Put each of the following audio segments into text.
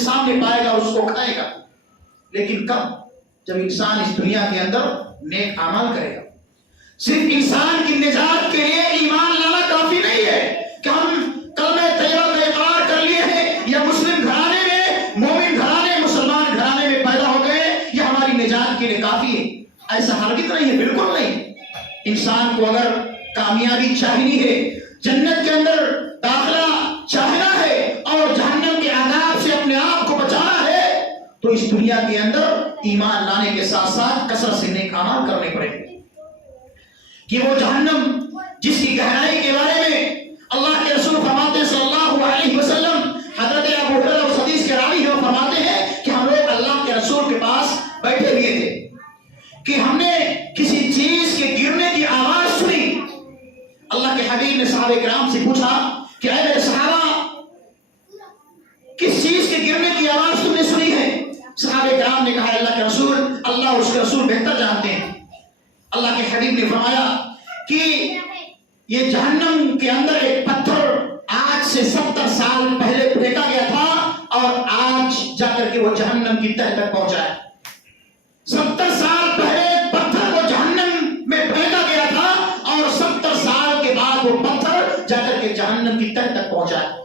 سامنے پائے گا اور اس کو کھائے گا. لیکن کب؟ جب انسان اس دنیا کے اندر نیک اعمال کرے گا. صرف انسان کی نجات کے لیے ایمان لانا کافی نہیں ہے کہ ہم کلمہ طیبہ کا اقرار کر لیے ہیں یا مسلم گھرانے میں، مومن گھرانے، مسلمان گھرانے میں پیدا ہو گئے، یہ ہماری نجات کے لیے کافی ہے. ایسا ہرگز نہیں ہے، بالکل نہیں. انسان کو اگر کامیابی چاہنی ہے، جنت کے اندر داخلہ چاہنا ہے اور جہنم کے عذاب سے اپنے آپ کو بچانا ہے تو اس دنیا کے اندر ایمان لانے کے ساتھ ساتھ کثرت سے نیک اعمال کرنے پڑیں گے. کہ وہ جہنم جس کی گہرائی کے بارے میں اللہ کے رسول فرماتے ہیں صلی اللہ علیہ وسلم، حضرت ابو ہریرہ اس حدیث کے راوی ہیں، فرماتے ہیں کہ ہم لوگ اللہ کے رسول کے پاس بیٹھے ہوئے تھے کہ ہم نے کسی چیز کے گرنے کی آواز سنی. اللہ کے حبیب نے صحابہ کرام سے پوچھا کہ اے میرے صحابہ، کس چیز کے گرنے کی آواز تم نے سنی ہے؟ صحابہ کرام نے کہا اللہ کے رسول، اللہ اور اس کے رسول بہتر جانتے ہیں. اللہ کے حبیب نے فرمایا کہ یہ جہنم کے اندر ایک پتھر آج سے 70 سال پہلے پھینکا گیا تھا اور آج جا کر کے وہ جہنم کی تہ تک پہنچا ہے. 70 سال پہلے پتھر کو جہنم میں پھینکا گیا تھا اور 70 سال کے بعد وہ پتھر جا کر کے جہنم کی تہ تک پہنچا ہے.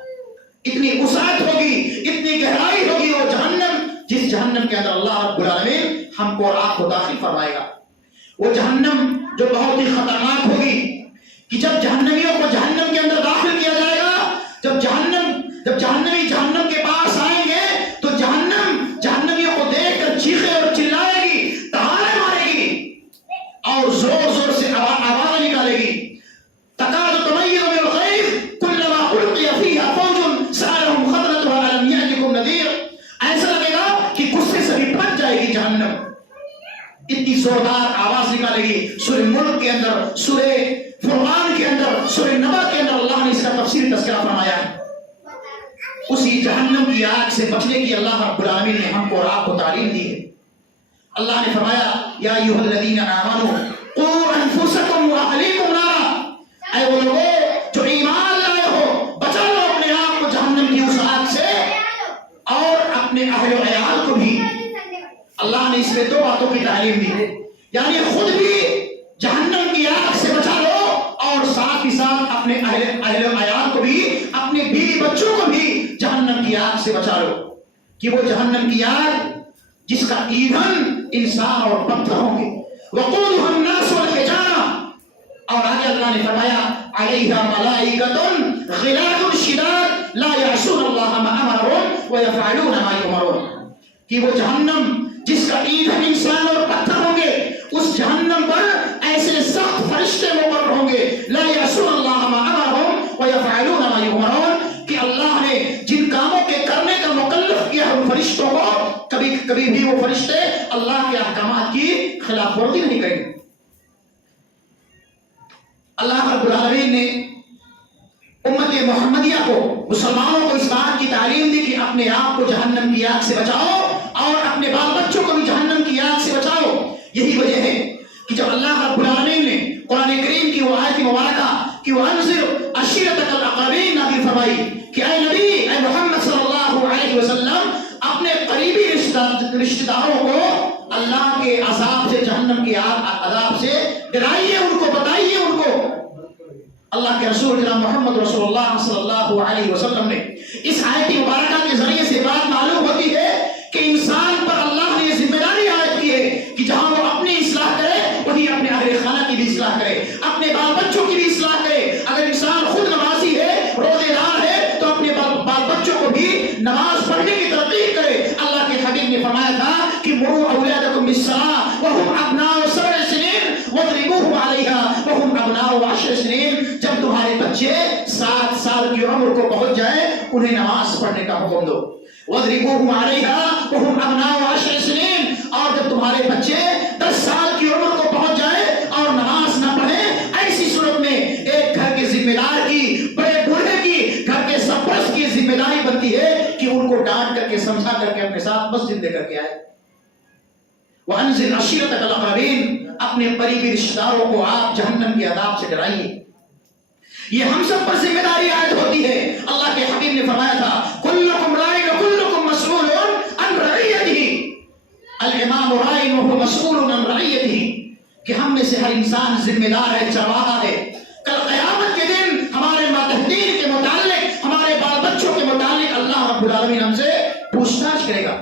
اتنی وسعت ہوگی، اتنی گہرائی ہوگی وہ جہنم، جس جہنم کے اندر اللہ رب العالمین ہم کو اور آپ کو داخل فرمائے گا. وہ جہنم جو بہت ہی خطرناک ہوگی کہ جب جہنمیوں کو جہنم کے اندر داخل کیا جائے گا، جب جہنمی جہنم کے پاس آئیں گے تو جہنمیوں کو دیکھ کر چیخے اور چلائے گی، تہارے مارے گی اور زور زور سے آواز نکالے گی. تکاد تمیز من الغیظ کلما القی فیہا فوج سألہم خزنتہا الم یأتکم نذیر. ایسا لگے گا کہ غصے سے بھی پھٹ جائے گی جہنم، اتنی زوردار آواز نکالے گی. سورہ ملک کے اندر، سورہ فرقان کے اندر، سورہ نبا کے اندر اللہ نے اس کا تفصیلی تذکرہ فرمایا ہے. اسی جہنم کی آگ سے بچنے کی اللہ رب العالمین نے ہم کو اور آپ کو تعلیم دی ہے. اللہ نے فرمایا یا ایھا الذین آمنوا قوا انفسکم واہلیکم نارا. اے وہ لوگوں جو ایمان لائے ہو، بچا لو اپنے آپ کو جہنم کی اس آگ سے اور اپنے اہل و عیال کو بھی. اللہ نے اس میں 2 باتوں کی تعلیم دی ہے، یعنی خود بھی جہنم کی آگ سے بچا لو اور ساتھ ہی ساتھ اپنے اہل و عیال کو بھی، اپنے بیوی بچوں کو بھی جہنم کی آگ سے بچا لو. کہ وہ جہنم کی آگ جس کا ایندھن انسان اور پتھر ہوں گے، وقودها الناس والحجارہ. اور آگے اللہ نے فرمایا علیہا ملائکۃ غلاظ شداد لا یعصون اللہ ما امرهم ویفعلون ما یؤمرون. کہ وہ جہنم جس کا ایندھن انسان اور پتھر ہوں گے، اس جہنم پر ایسے سخت فرشتے مقرر ہوں گے، لا یعصون اللہ ما امرهم ویفعلون ما یؤمرون. کہ اللہ نے جن کاموں کے کرنے کا مکلف کیا ہے ان فرشتوں کو، کبھی بھی وہ فرشتے اللہ کے احکامات کی خلاف ورزی نہیں کریں گے. اللہ رب العالمین نے امت محمدیہ کو، مسلمانوں کو اس بات کی تعلیم دی کہ اپنے آپ کو جہنم کی آگ سے بچاؤ اور اپنے بال بچوں کو بھی جہنم کی آگ سے بچاؤ. یہی وجہ ہے کہ جب اللہ رب العالمین نے قرآن کریم کی وہ آیت مبارکہ کہ وَأَنذِرْ عَشِيرَتَكَ الْأَقْرَبِينَ نازل فرمائی کہ اے نبی، اے محمد صلی اللہ علیہ وسلم، اپنے قریبی رشتہ داروں کو اللہ کے عذاب سے، جہنم کے عذاب سے ڈرائیے، ان کو بتائیے ان کو. اللہ کے رسول جناب محمد رسول اللہ صلی اللہ علیہ وسلم نے اس آیت مبارکہ کے ذریعے سے بات معلوم ہوتی ہے کہ انسان پر اللہ نے یہ ذمہ داری عائد کی ہے کہ جہاں وہ اپنی اصلاح کرے وہی اپنے اہل خانہ کی بھی اصلاح کرے، اپنے بال بچوں کی بھی اصلاح کرے. اگر انسان خود نمازی ہے، روزے دار ہے، تو اپنے بال بچوں کو بھی نماز پڑھنے کی ترغیب کرے. اللہ کے حبیب نے فرمایا تھا کہ مروا اولادکم بالصلاۃ وهم ابناء 7 سنین واضربوهم علیہا وهم ابناء 10 سنین. جب تمہارے بچے 7 سال کی عمر کو پہنچ جائے انہیں نماز پڑھنے کا حکم دو. واضربوهم علیہا وهم ابناء 10 سنین. اور جب تمہارے بچے 10 سال کی عمر کو پہنچ جائے اور نماز نہ پڑھیں، ایسی صورت میں ایک گھر کے ذمہ دار کی، بڑے بوڑھے کی، گھر کے سرپرست کی ذمہ داری بنتی ہے کہ ان کو ڈانٹ کر کے، سمجھا کر کے اپنے ساتھ مسجد لے کر کے آئے. وَأَنذِرْ عَشِيرَتَكَ الْأَقْرَبِينَ. اپنے قریبی رشتہ داروں کو آپ جہنم کے عذاب سے ڈرائیے. یہ ہم سب پر ذمہ داری عائد ہوتی ہے. اللہ کے حبیب نے فرمایا تھا کلکم راع وکلکم مسئول الامام رائی وهو مسئول عن رعیتہ، کہ ہم میں سے ہر انسان ذمہ دار ہے، چرواہا ہے. کل قیامت کے دن ہمارے ماتحتین کے متعلق، ہمارے بال بچوں کے متعلق اللہ رب العالمین ہم سے پوچھ تاچھ کرے گا.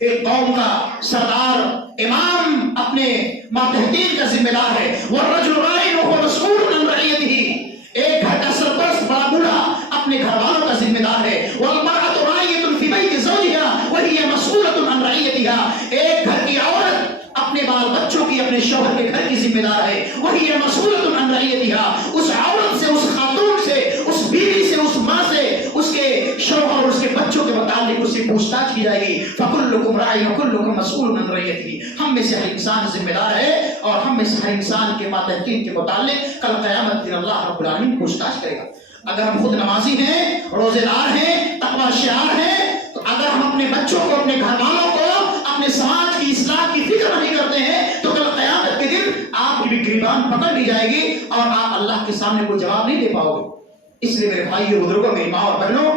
ایک قوم کا سردار امام اپنے ماتحتین کا ذمہ دار ہے. والرجل رائی وهو مسئول عن رعیتہ، ایک گھر کا سرپرست بڑا بوڑھا اپنے گھر والوں کا ذمہ دار ہے. والمرأة راعیۃ فی بیت زوجها وہی مسئولۃ عن رعیتها، ایک گھر کی عورت اپنے بال بچوں کی، اپنے شوہر کے گھر کی ذمہ دار ہے. وہی مسئولۃ عن رعیتها، اس عورت سے، اس خاتون سے، اس بیوی سے، اس ماں سے، اس کے شوہر اور اس کے بچوں کے متعلق اس سے پوچھ تاچھ کی جائے گی. فکلکم راع وکلکم مسئول عن رعیتہ، ہم میں سے ہر انسان ذمہ دار ہے اور ہم میں سے ہر انسان کے ماتحتین کے متعلق کل قیامت دن اللہ رب العالمین پوچھ تاچھ کرے گا. اگر ہم خود نمازی ہیں، روزے دار ہیں، تقوی شعار ہیں، تو اگر ہم اپنے بچوں کو، اپنے گھر والوں کو، اپنے سماج کی اصلاح کی فکر نہیں کرتے ہیں تو کل قیامت کے دن آپ کی بھی گریبان پکڑ لی جائے گی اور آپ اللہ کے سامنے کوئی جواب نہیں دے پاؤ گے. اس لیے میرے بھائیو، بزرگوں، میری ماں اور بہنوں،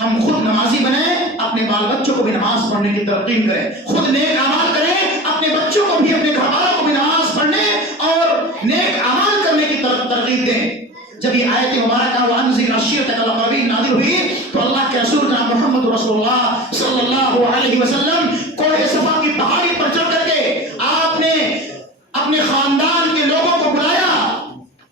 ہم خود نمازی بنیں، اپنے بال بچوں کو بھی نماز پڑھنے کی تلقین کریں، خود نیک اعمال کریں، اپنے بچوں کو بھی، اپنے گھر والوں کو بھی نماز پڑھنے اور نیک اعمال کرنے کی ترغیب دیں. جب یہ آیت مبارکہ وَأَنذِرْ عَشِيرَتَكَ الْأَقْرَبِينَ نازل ہوئی تو اللہ کے رسول جناب محمد رسول اللہ صلی اللہ علیہ وسلم کوہ صفا کی پہاڑی پر چڑھ کر کے آپ نے اپنے خاندان کے لوگوں کو بلایا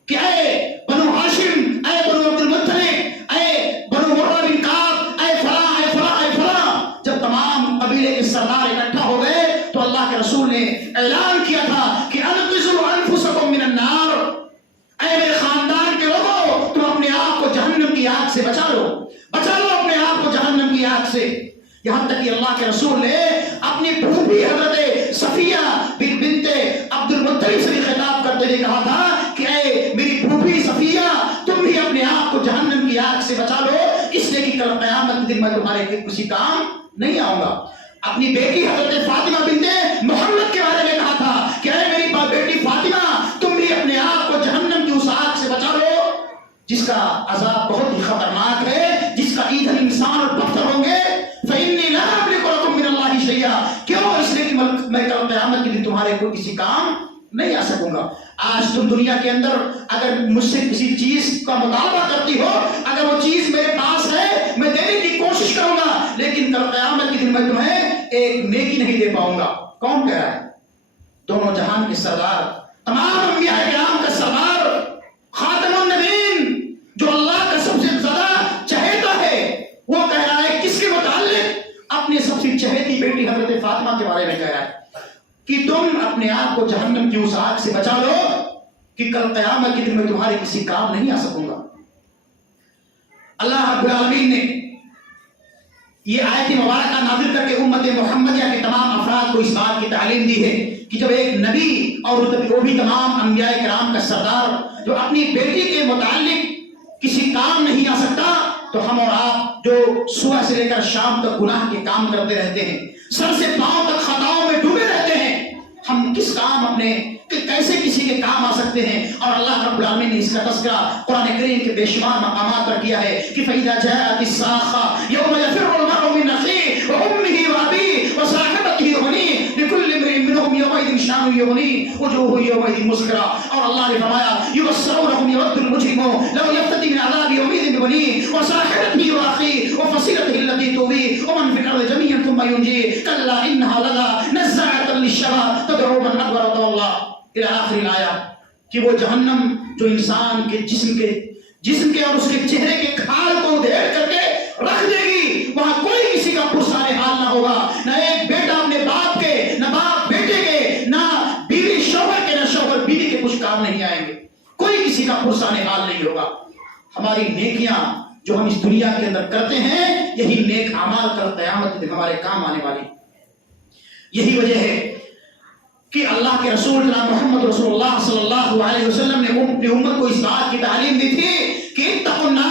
کہ اے بنو ہاشم، اے بنو عبد المطلب، اے بنو مرہ بن کعب، اے فلاں، اے فلاں، اے فلاں. جب تمام قبیلے کے سردار اکٹھا ہو گئے تو اللہ کے رسول نے اعلان کیا تھا کہ انقذوا انفسکم من النار، اے میرے خاندان کے لوگوں، تم اپنے آپ کو جہنم کی آگ سے بچا لو، بچا لو اپنے آپ کو جہنم کی آگ سے. یہاں تک کہ اللہ کے رسول نے اپنی پھوپھی حضرت صفیہ بنت عبد المطلب سے بھی خطاب کرتے ہوئے کہا تھا کہ اے میری پھوپھی صفیہ، تم بھی اپنے آپ کو جہنم کی آگ سے بچا لو، اس لیے کہ کل قیامت دن میں تمہارے کسی کام نہیں آؤں گا. اپنی بیٹی حضرت فاطمہ بنت محمد کے بارے میں کہا تھا کہ اے میری بیٹی فاطمہ، تم بھی اپنے آپ کو جہنم کی اس آگ سے بچا لو جس کا عذاب بہت ہی خطرناک ہے، جس کا ایندھن انسان اور پتھر ہوں گے. فَإِنِّي لَا أَمْلِكُ لَكُم مِّنَ اللَّهِ شَيْئًا، کیوں؟ اس لیے کہ میں کل قیامت کے دن تمہارے کوئی کسی کام نہیں آ سکوں گا. آج تم دنیا کے اندر اگر مجھ سے کسی چیز کا مطالبہ کرتی ہو، اگر وہ چیز میرے پاس ہے میں دینے کی کوشش کروں گا، لیکن کل قیامت کے دن میں تمہیں ایک نیکی نہیں دے پاؤں گا. کون کہہ رہا ہے؟ دونوں جہان کے سردار، تمام انبیاء کرام کا سردار، خاتم النبیین، جو اللہ کا سب سے زیادہ چہیتا ہے، وہ کہہ رہا ہے کس کے متعلق؟ اپنی سب سے چہیتی بیٹی حضرت فاطمہ کے بارے میں کہہ رہا ہے کہ تم اپنے آپ کو جہنم کی اس آگ سے بچا لو کہ کل قیامت کے دن میں تمہارے کسی کام نہیں آ سکوں گا. اللہ رب العالمین نے یہ آیت مبارکہ نازل کر کے امت محمدیہ کے تمام افراد کو اس بات کی تعلیم دی ہے کہ جب ایک نبی اور وہ بھی تمام انبیاء کرام کا سردار جو اپنی بیٹی کے متعلق کسی کام نہیں آ سکتا، تو ہم اور آپ جو صبح سے لے کر شام تک گناہ کے کام کرتے رہتے ہیں، سر سے پاؤں تک خطاؤں میں ڈوبے رہتے ہیں، ہم کس کام اپنے کیسے کسی کے کام آ سکتے ہیں؟ اور اللہ رب العالمین نے اس کا تذکرہ قرآن کریم کے بے شمار مقامات پر کیا ہے کہ فَإِذَا جَاءَتِ الصَّاخَّةُ يَوْمَ يَفِرُّ الْمَرْءُ مِنْ أَخِيهِ وَأُمِّهِ وَأَبِيهِ وَصَاحِبَتِهِ وَبَنِيهِ لِكُلِّ امْرِئٍ مِّنْهُمْ يَوْمَئِذٍ شَأْنٌ يُغْنِيهِ وَوُجُوهٌ يَوْمَئِذٍ مُسْفِرَةٌ. اور اللہ نے فرمایا يُبَصِّرُونَهُمْ يَوَدُّ الْمُجْرِمُ لَوْ يَفْتَدِي مِنْ عَذَابِ يَوْمِئِذٍ بِبَنِيهِ وَصَاحِبَتِهِ وَأَخِيهِ وَفَصِيلَتِهِ الَّتِي تُؤْوِيهِ وَمَنْ فِي الْأَرْضِ جَمِيعًا ثُمَّ يُنْجِيهِ كَلَّا إِنَّهَا لَظَىٰ نَزَّاعَةً لِلشَّوَىٰ تَدْعُو مَنْ أَدْبَرَ وَتَوَلَّىٰ إلى آخر الآیہ. کہ وہ جہنم جو انسان کے جسم کے اور اس کے چہرے کے کھال کو ادھیڑ کر کے رکھ دے گی، وہاں کوئی کسی کا پرسان حال نہ ہوگا، نہ ایک بیٹا اپنے باپ کے، نہ باپ بیٹے کے، نہ بیوی شوہر کے، نہ شوہر بیوی کے کچھ کام نہیں آئیں گے، کوئی کسی کا پرسان حال نہیں ہوگا. ہماری نیکیاں جو ہم اس دنیا کے اندر کرتے ہیں، یہی نیک اعمال کل قیامت میں ہمارے کام آنے والی. یہی وجہ ہے کہ اللہ کے رسول جناب محمد رسول اللہ صلی اللہ علیہ وسلم نے اپنی امت کو اس بات کی تعلیم دی تھی کہ اتقوا النار